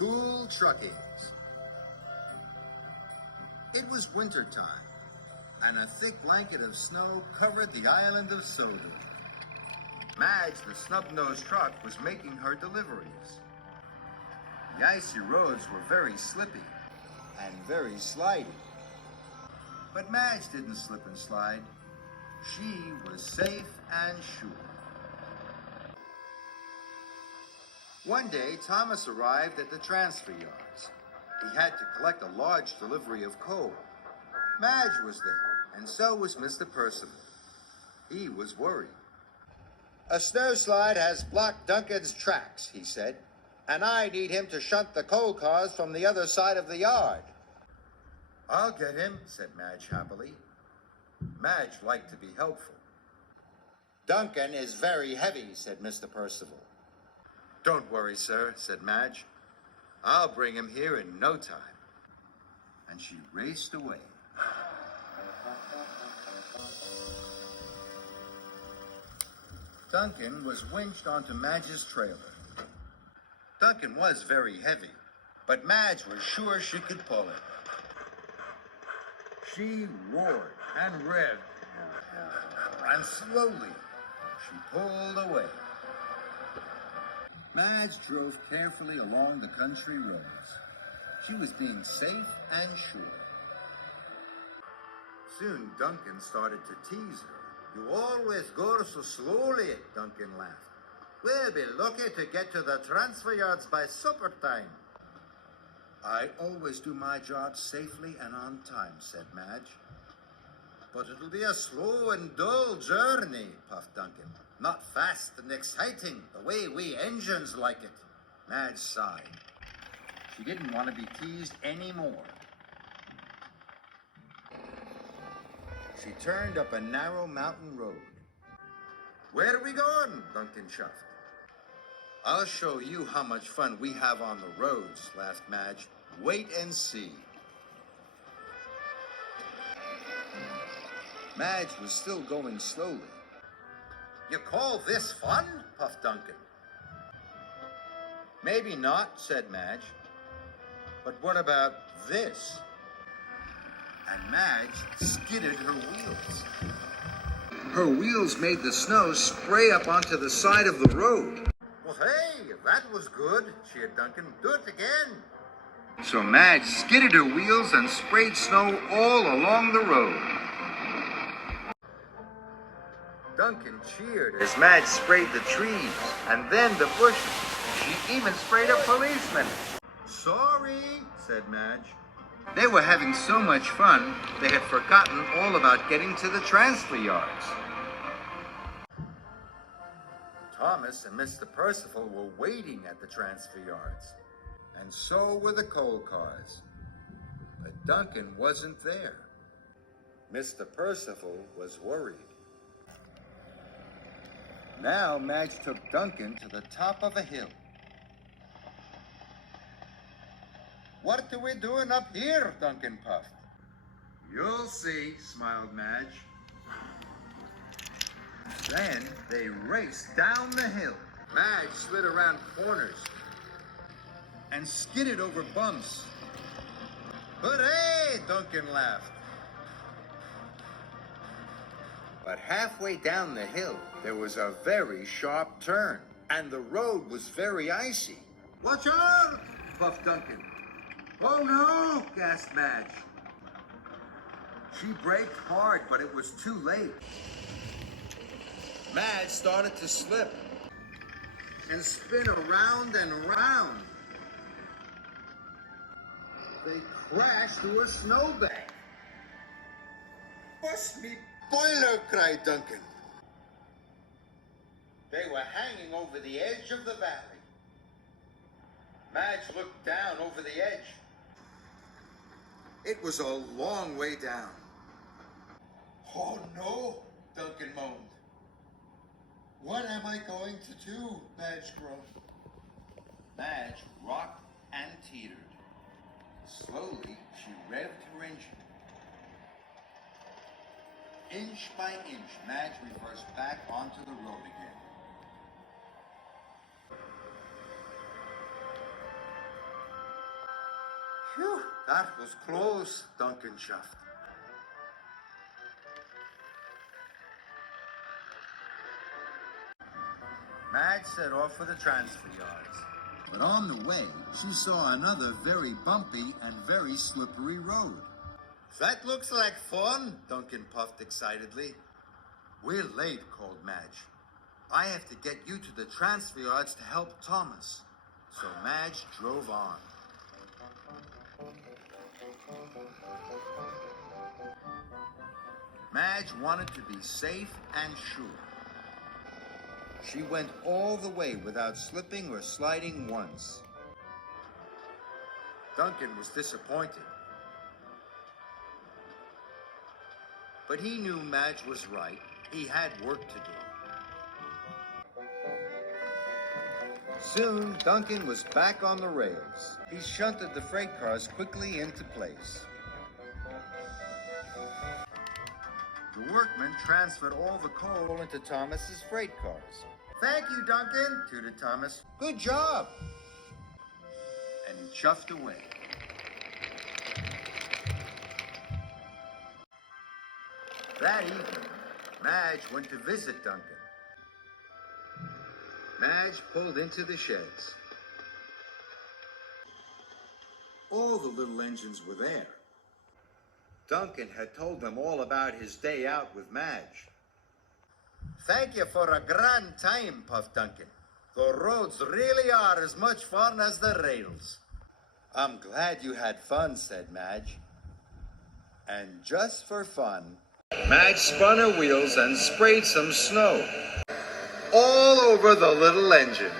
Cool Truckings. It was winter time, and a thick blanket of snow covered the island of Sodor. Madge, the snub-nosed truck, was making her deliveries. The icy roads were very slippy and very slidey. But Madge didn't slip and slide. She was safe and sure. One day, Thomas arrived at the transfer yards. He had to collect a large delivery of coal. Madge was there, and so was Mr. Percival. He was worried. "A snowslide has blocked Duncan's tracks," he said, "and I need him to shunt the coal cars from the other side of the yard." "I'll get him," said Madge happily. Madge liked to be helpful. "Duncan is very heavy," said Mr. Percival. "Don't worry, sir," said Madge. "I'll bring him here in no time." And she raced away. Duncan was winched onto Madge's trailer. Duncan was very heavy, but Madge was sure she could pull it. She roared and revved, and slowly she pulled away. Madge drove carefully along the country roads. She was being safe and sure. Soon Duncan started to tease her. "You always go so slowly," Duncan laughed. "We'll be lucky to get to the transfer yards by supper time." "I always do my job safely and on time," said Madge. "But it'll be a slow and dull journey," puffed Duncan. "Not fast and exciting, the way we engines like it." Madge sighed. She didn't want to be teased anymore. She turned up a narrow mountain road. "Where are we going?" Duncan chuffed. "I'll show you how much fun we have on the roads," laughed Madge. "Wait and see." Madge was still going slowly. "You call this fun?" puffed Duncan. "Maybe not," said Madge. "But what about this?" And Madge skidded her wheels. Her wheels made the snow spray up onto the side of the road. "Well, hey, that was good," cheered Duncan. "Do it again." So Madge skidded her wheels and sprayed snow all along the road. Duncan cheered as Madge sprayed the trees and then the bushes. She even sprayed a policeman. "Sorry," said Madge. They were having so much fun, they had forgotten all about getting to the transfer yards. Thomas and Mr. Percival were waiting at the transfer yards, and so were the coal cars. But Duncan wasn't there. Mr. Percival was worried. Now Madge took Duncan to the top of a hill. "What are we doing up here?" Duncan puffed. "You'll see," smiled Madge. Then they raced down the hill. Madge slid around corners and skidded over bumps. "But hey," Duncan laughed. But halfway down the hill, there was a very sharp turn, and the road was very icy. "Watch out!" puffed Duncan. "Oh no!" gasped Madge. She braked hard, but it was too late. Madge started to slip and spin around and around. They crashed through a snowbank. "Bust me boiler!" cried Duncan. They were hanging over the edge of the valley. Madge looked down over the edge. It was a long way down. "Oh no," Duncan moaned. "What am I going to do?" Madge groaned. Madge rocked and teetered. Slowly, she revved her engine. Inch by inch, Madge reversed back onto the road again. Phew, that was close, Duncan chuffed. Madge set off for the transfer yards. But on the way, she saw another very bumpy and very slippery road. That looks like fun, Duncan puffed excitedly. We're late, called Madge. I have to get you to the transfer yards to help Thomas. So Madge drove on. Madge wanted to be safe and sure. She went all the way without slipping or sliding once. Duncan was disappointed. But he knew Madge was right. He had work to do. Soon, Duncan was back on the rails. He shunted the freight cars quickly into place. The workmen transferred all the coal into Thomas's freight cars. Thank you, Duncan, tooted Thomas. Good job. And he chuffed away. That evening, Madge went to visit Duncan. Madge pulled into the sheds. All the little engines were there. Duncan had told them all about his day out with Madge. Thank you for a grand time, puffed Duncan. The roads really are as much fun as the rails. I'm glad you had fun, said Madge. And just for fun, Madge spun her wheels and sprayed some snow all over the little engines.